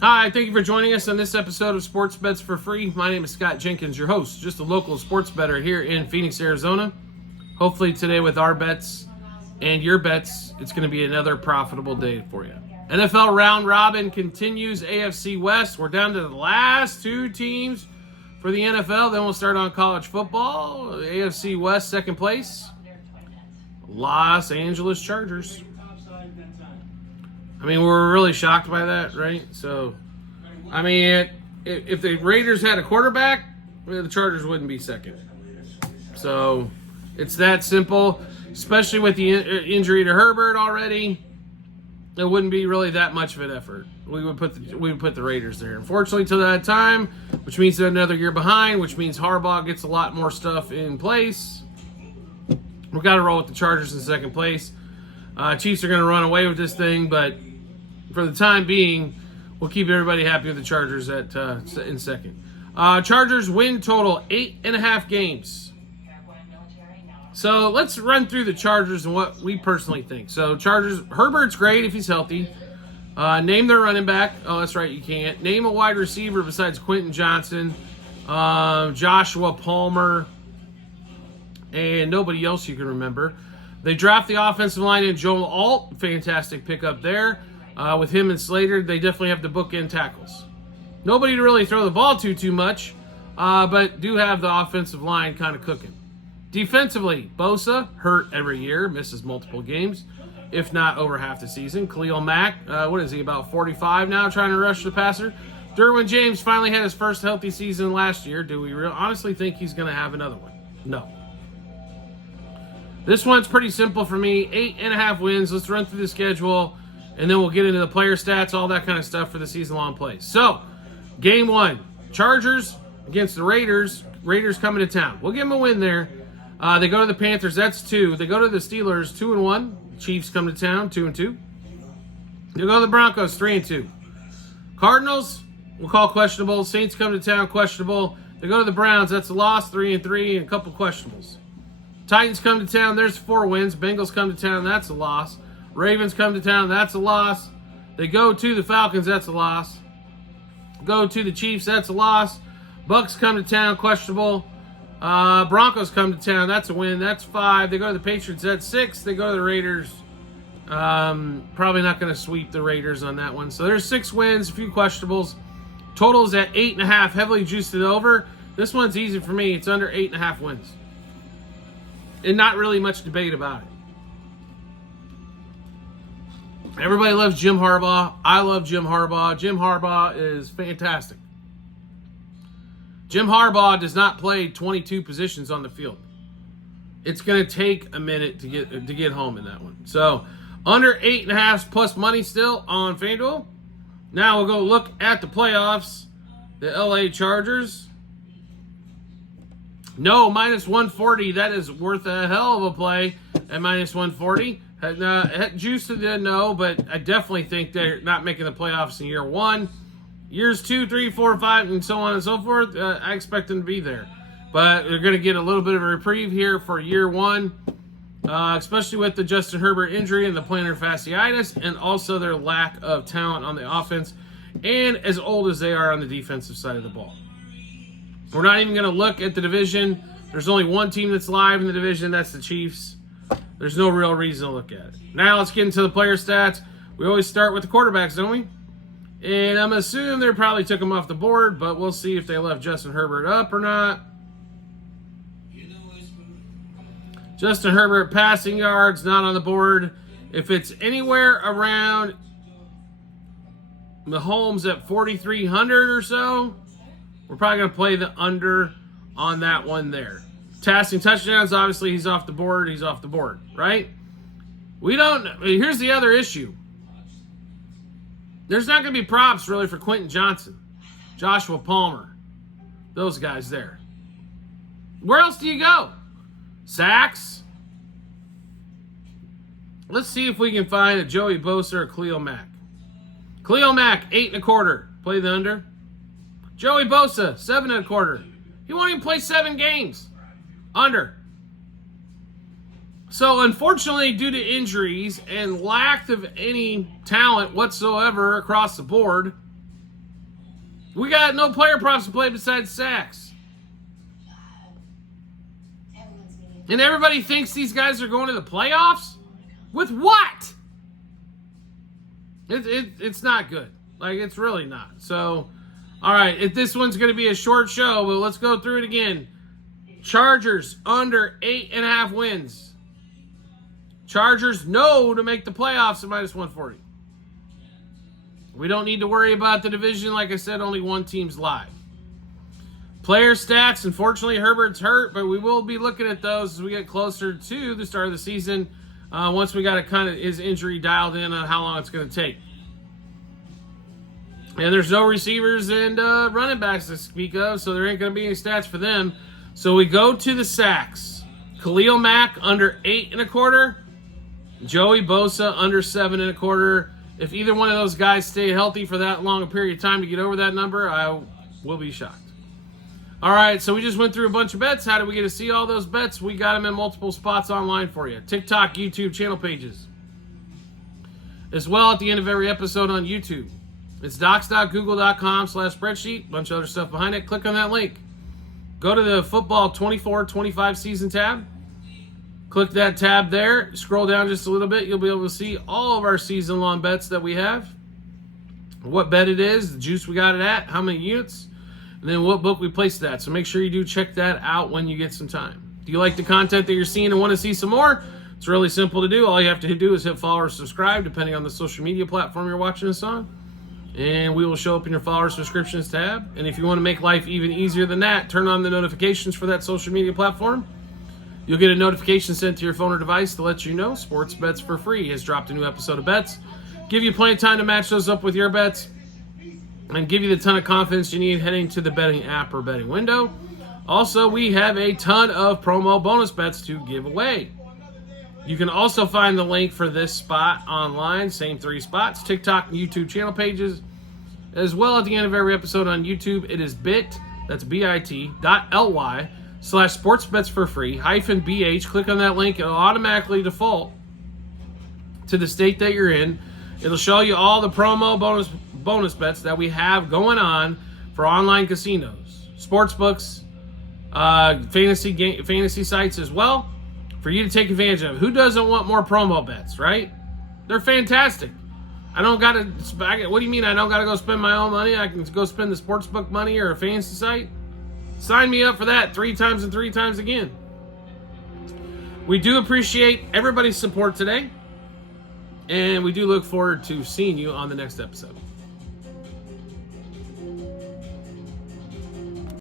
Hi, thank you for joining us on this episode of Sports Bets for Free. My name is Scott Jenkins, your host, just a local sports bettor here in Phoenix, Arizona. Hopefully today with our bets and your bets, it's going to be another profitable day for you. NFL round robin continues, AFC West. We're down to the last two teams for the NFL. Then we'll start on college football. AFC West, second place, Los Angeles Chargers. I mean, we're really shocked by that, right? So, I mean, if the Raiders had a quarterback, the Chargers wouldn't be second. So, it's that simple, especially with the injury to Herbert already. It wouldn't be really that much of an effort. We would put the Raiders there. Unfortunately, to that time, which means they're another year behind, which means Harbaugh gets a lot more stuff in place. We've got to roll with the Chargers in second place. Chiefs are going to run away with this thing, but for the time being, we'll keep everybody happy with the Chargers in second. Chargers win total 8.5 games. So let's run through the Chargers and what we personally think. So Chargers, Herbert's great if he's healthy. Name their running back. Oh, that's right, you can't. Name a wide receiver besides Quentin Johnson, Joshua Palmer, and nobody else you can remember. They draft the offensive line in Joel Alt. Fantastic pickup there. With him and Slater, they definitely have the bookend tackles. Nobody to really throw the ball too much, but do have the offensive line kind of cooking. Defensively, Bosa, hurt every year, misses multiple games, if not over half the season. Khalil Mack, what is he, about 45 now, trying to rush the passer? Derwin James finally had his first healthy season last year. Do we honestly think he's going to have another one? No. This one's pretty simple for me. 8.5 wins. Let's run through the schedule, and then we'll get into the player stats, all that kind of stuff for the season-long plays. So, game one, Chargers against the Raiders. Raiders coming to town. We'll give them a win there. They go to the Panthers. That's 2. They go to the Steelers, 2-1. Chiefs come to town, 2-2. They go to the Broncos, 3-2. Cardinals, we'll call questionable. Saints come to town, questionable. They go to the Browns. That's a loss, 3-3, and a couple questionables. Titans come to town. There's 4 wins. Bengals come to town. That's a loss. Ravens come to town. That's a loss. They go to the Falcons. That's a loss. Go to the Chiefs. That's a loss. Bucks come to town. Questionable. Broncos come to town. That's a win. That's 5. They go to the Patriots. That's 6. They go to the Raiders. Probably not going to sweep the Raiders on that one. So there's 6 wins, a few questionables. Totals at 8.5. Heavily juiced it over. This one's easy for me. It's under 8.5 wins. And not really much debate about it. Everybody loves Jim Harbaugh. I love Jim Harbaugh. Jim Harbaugh is fantastic. Jim Harbaugh does not play 22 positions on the field. It's going to take a minute to get home in that one. So, under 8.5 plus money still on FanDuel. Now we'll go look at the playoffs. The LA Chargers. No, minus 140. That is worth a hell of a play at minus 140. Juice to the no, but I definitely think they're not making the playoffs in year 1. Years 2, 3, 4, 5, and so on and so forth, I expect them to be there. But they're going to get a little bit of a reprieve here for year 1, especially with the Justin Herbert injury and the plantar fasciitis, and also their lack of talent on the offense, and as old as they are on the defensive side of the ball. We're not even going to look at the division. There's only one team that's live in the division. That's the Chiefs. There's no real reason to look at it. Now let's get into the player stats. We always start with the quarterbacks, don't we? And I'm assuming they probably took him off the board, but we'll see if they left Justin Herbert up or not. Justin Herbert passing yards, not on the board. If it's anywhere around Mahomes at 4,300 or so, we're probably going to play the under on that one there. Passing touchdowns, obviously he's off the board. He's off the board, right? Here's the other issue. There's not going to be props really for Quentin Johnson, Joshua Palmer, those guys there. Where else do you go? Sacks? Let's see if we can find a Joey Bosa or Khalil Mack. Khalil Mack, 8.25. Play the under. Joey Bosa, 7.25. He won't even play 7 games. Under. So, unfortunately, due to injuries and lack of any talent whatsoever across the board, We got no player props to play besides sacks. And everybody thinks these guys are going to the playoffs? With what? It's not good. Like, it's really not. So, all right, this one's going to be a short show, but let's go through it again. Chargers under 8.5 wins. Chargers no to make the playoffs at -140. We don't need to worry about the division. Like I said, only one team's live. Player stats, unfortunately, Herbert's hurt, but we will be looking at those as we get closer to the start of the season. Once we got kind of his injury dialed in on how long it's going to take. And there's no receivers and running backs to speak of, so there ain't going to be any stats for them. So we go to the sacks. Khalil Mack under 8.25. Joey Bosa under 7.25. If either one of those guys stay healthy for that long a period of time to get over that number, I will be shocked. All right, so we just went through a bunch of bets. How did we get to see all those bets? We got them in multiple spots online for you. TikTok, YouTube channel pages. As well, at the end of every episode on YouTube. It's docs.google.com/spreadsheet. Bunch of other stuff behind it. Click on that link. Go to the football 24-25 season tab. Click that tab there. Scroll down just a little bit. You'll be able to see all of our season-long bets that we have. What bet it is, the juice we got it at, how many units, and then what book we placed it at. So make sure you do check that out when you get some time. Do you like the content that you're seeing and want to see some more? It's really simple to do. All you have to do is hit follow or subscribe, depending on the social media platform you're watching us on. And we will show up in your follower subscriptions tab. And if you want to make life even easier than that, turn on the notifications for that social media platform. You'll get a notification sent to your phone or device to let you know Sports Bets for Free has dropped a new episode of bets. Give you plenty of time to match those up with your bets and give you the ton of confidence you need heading to the betting app or betting window. Also, we have a ton of promo bonus bets to give away. You can also find the link for this spot online, same 3 spots, TikTok and YouTube channel pages. As well, at the end of every episode on YouTube, it is bit.ly/sportsbetsforfree-BH. Click on that link. It'll automatically default to the state that you're in. It'll show you all the promo bonus bets that we have going on for online casinos, sports books, fantasy sites as well, for you to take advantage of. Who doesn't want more promo bets, right? They're fantastic. I don't got to, what do you mean I don't got to go spend my own money? I can go spend the sportsbook money or a fantasy site? Sign me up for that 3 times and 3 times again. We do appreciate everybody's support today, and we do look forward to seeing you on the next episode.